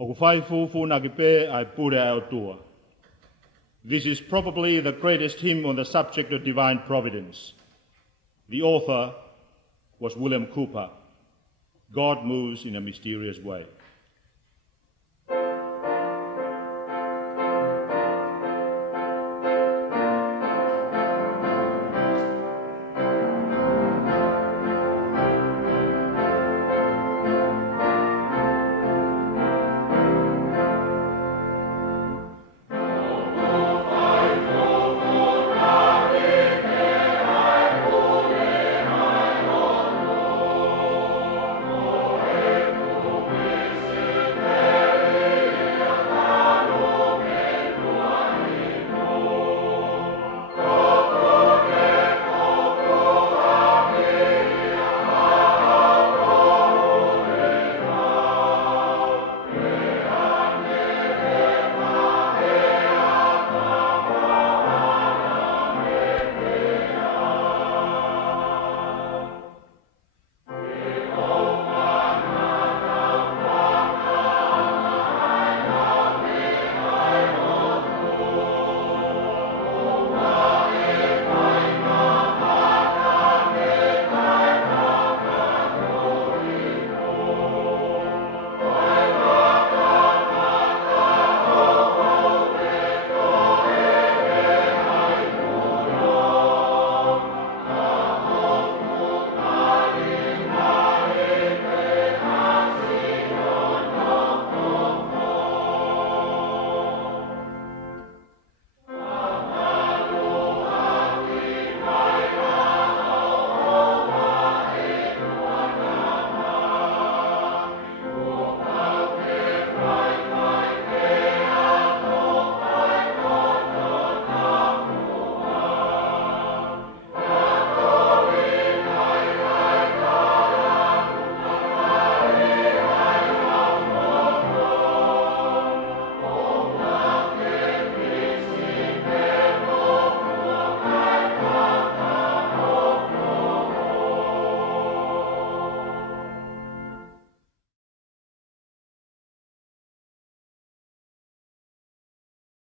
O ku whai fufu na ki pē ai pure ai o tua. This is probably the greatest hymn on the subject of divine providence. The author was William Cooper. God moves in a mysterious way.